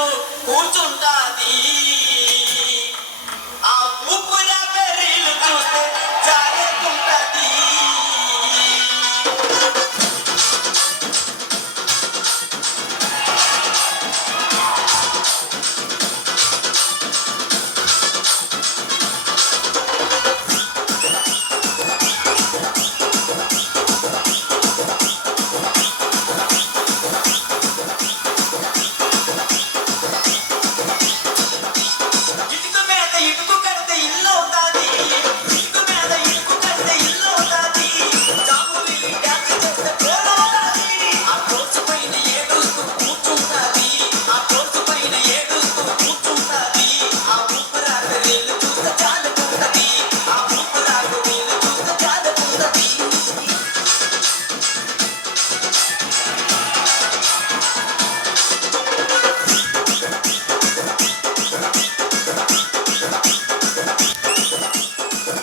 చూస్తూ కూర్చుంటాది. ఆ ఊపిరాపే రీలు చూస్తే జారుకుంటది. ఇటుక మీద ఇటుకు కడితే ఇల్లు అవుతాది. ఇటుక మీద ఇటుకు కడితే ఇల్లు అవుతాది. జాములి డ్యాన్స్ చేస్తే గోడ అవుతాది. ఆ కోర్సు పైన ఏడుస్తూ కూర్చుంటాది. ఆ కోర్సు పైన ఏడుస్తూ కూర్చుంటాది. ఆ ఊపిరాపే రీలు చూస్తే జారుకుంటది. ఆ ఊపిరాపే రీలు చూస్తే జారుకుంటది.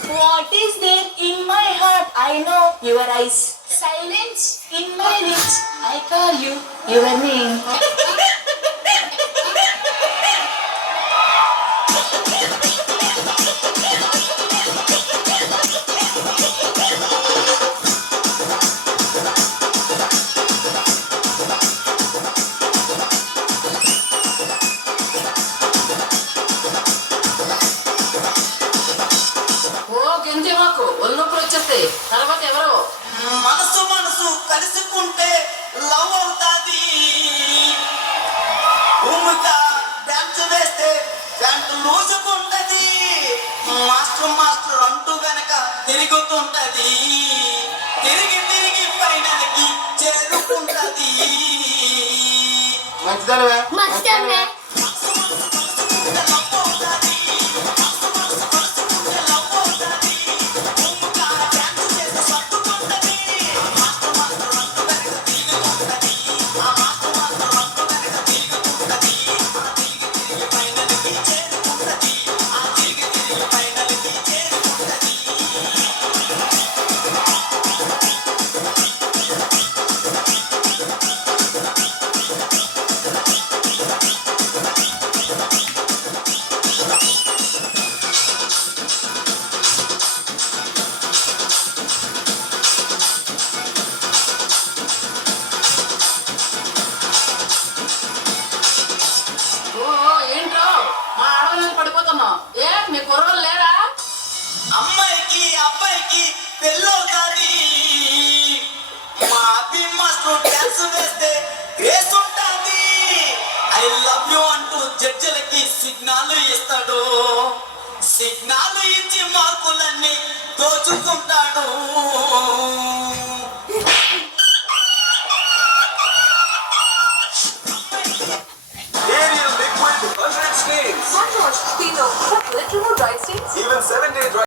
What is there in my heart? I know your eyes. Silence. In my lips, I call you your name. ఓ గింజి మాకు ఒళ్ళొప్పులు వచ్చేస్తాయి. తర్వాత ఎవరు? మనసు మనసు కలుసుకుంటే లవ్ అవుతాది. భూమిక డ్యాన్స్ వేస్తే ప్యాంటు లూసుకుంటది. మాస్టర్ మాస్టర్ అంటూ వెనక తిరుగుతుంటది. తిరిగి తిరిగి ఫైనల్కి చేరుకుంటది. మంచిదానివే Master. మనసు మనసు కలుసుకుంటే లవ్ అవుతాది. మనసు మనసు కలుసుకుంటే లవ్ అవుతాది. భూమిక డ్యాన్స్ చేస్తే సర్దుకుంటది. మాస్టర్ మాస్టర్ అంటూ వెనక తిరుగుతుంటది. ఆ మాస్టర్ మాస్టర్ అంటూ వెనక తిరుగుతుంటది. ఆ తిరిగి తిరిగి ఫైనల్కి చేరుకుంటది. ఆ తిరిగి తిరిగి ఫైనల్కి చేరుకుంటది. ఓ ఏంట్రో మా ఆడవాళ్ళ మీద పడిపోతున్నావు. ఏ మీ కుర్రలు లేరా? అమ్మాయికి అబ్బాయికి పెళ్ళవుతాది. మా అబ్బి మాస్టర్ డ్యాన్స్ వేస్తే గ్రేస్ ఉంటాది. ఐ లవ్ యూ అంటూ జడ్జిలకి సిగ్నాలు ఇస్తాడు. సిగ్నాలు ఇచ్చి మార్కులన్నీ దోచుకుంటాడు. Ariel Liquid 100 stains. Hand wash, Tito. Put little more dry stains. Even 7 days dry